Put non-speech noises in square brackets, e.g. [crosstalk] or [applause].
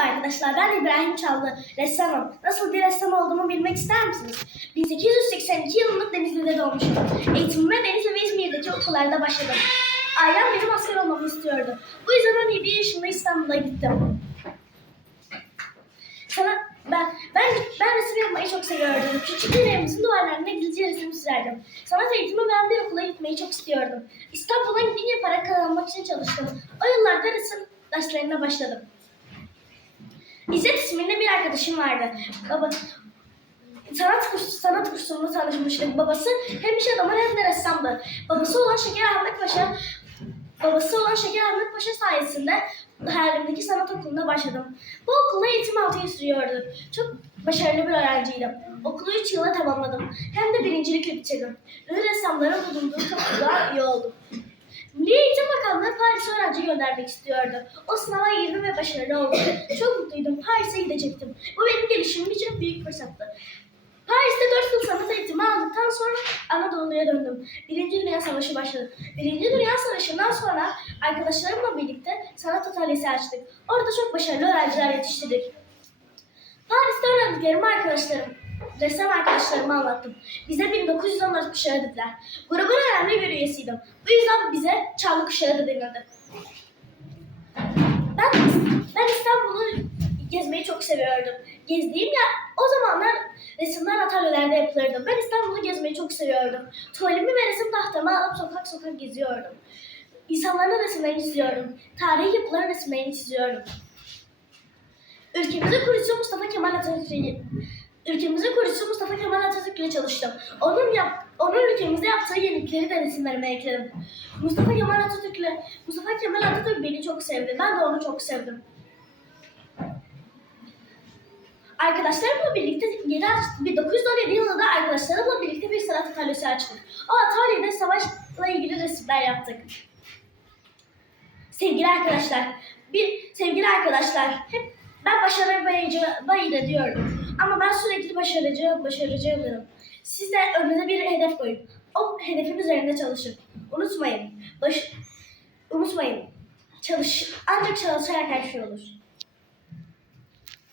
Merhaba arkadaşlar, ben İbrahim Çallı, ressamım. Nasıl bir ressam olduğumu bilmek ister misiniz? 1882 yılında Denizli'de doğmuşum. Eğitimime Denizli ve İzmir'deki okullarda başladım. Ailem benim asker olmamı istiyordu. Bu yüzden 17 yaşında İstanbul'a gittim. Sana, ben, ben, ben resim yapmayı çok seviyordum. Küçükken evimizin duvarlarına gizlice resim çizerdim. Sanat eğitimi veren bir okula gitmeyi çok istiyordum. İstanbul'a gidince para kazanmak için çalıştım. O yıllarda resim derslerine başladım. İzzet isminde bir arkadaşım vardı. Baba, sanat kursu, sanat kursunda tanışmıştık. Babası hem iş adamı hem de ressamdı. Babası olan Şeker Ahmet Paşa, babası olan Şeker Ahmet Paşa sayesinde hayalimdeki sanat okuluna başladım. Bu okulda eğitim altı sürüyordu. Çok başarılı bir öğrenciydim. Okulu 3 yılda tamamladım. Hem de birincilikle bitirdim. Ünlü ressamların bulunduğu topluluğa üye oldum. Milli Eğitim Bakanlığı Paris'e öğrenci göndermek istiyordu. O sınava girdim ve başarılı oldum. [coughs] Çok mutluydum. Paris'e gidecektim. Bu benim gelişimim için büyük fırsattı. Paris'te 4 yıl sanat eğitimi aldıktan sonra Anadolu'ya döndüm. Birinci Dünya Savaşı başladı. Birinci Dünya Savaşı'ndan sonra arkadaşlarımla birlikte sanat atölyesi açtık. Orada çok başarılı öğrenciler yetiştirdik. Paris'te öğrendiklerimi arkadaşlarım, ressam arkadaşlarıma anlattım. Bize 1914 kuşağı dediler. Grubun önemli bir üyesiydim. Bu yüzden bize Çamlı kuşağı da denildi. Ben, ben İstanbul'u gezmeyi çok seviyordum. Gezdiğim yer o zamanlar resimler atölyelerde yapılırdı. Ben İstanbul'u gezmeyi çok seviyordum. Tuvalimi ve resim tahtamı alıp sokak sokak geziyordum. İnsanların resimlerini çiziyordum. Tarihi yapıların resimlerini çiziyordum. Ülkemizin kurucusu Mustafa Kemal Atatürk'ü Ülkemizin kurucusu Mustafa Kemal Atatürk ile çalıştım. Onun yap, onun ülkemizde yaptığı yenilikleri de resimlerime ekledim. Mustafa Kemal Atatürk ile Mustafa Kemal Atatürk beni çok sevdi. Ben de onu çok sevdim. Arkadaşlarımla birlikte 7 1917 yılında arkadaşlarımla birlikte bir sanat atölyesi açtık. O atölyede savaşla ilgili resimler yaptık. Sevgili arkadaşlar, bir sevgili arkadaşlar, hep ben başaramayacağım diyorum. Ama ben sürekli başaracağım, başaracağım diyorum. Siz de önünüze bir hedef koyun. O hedefin üzerinde çalışın. Unutmayın. Baş, unutmayın. Çalış, ancak çalışarak her şey olur.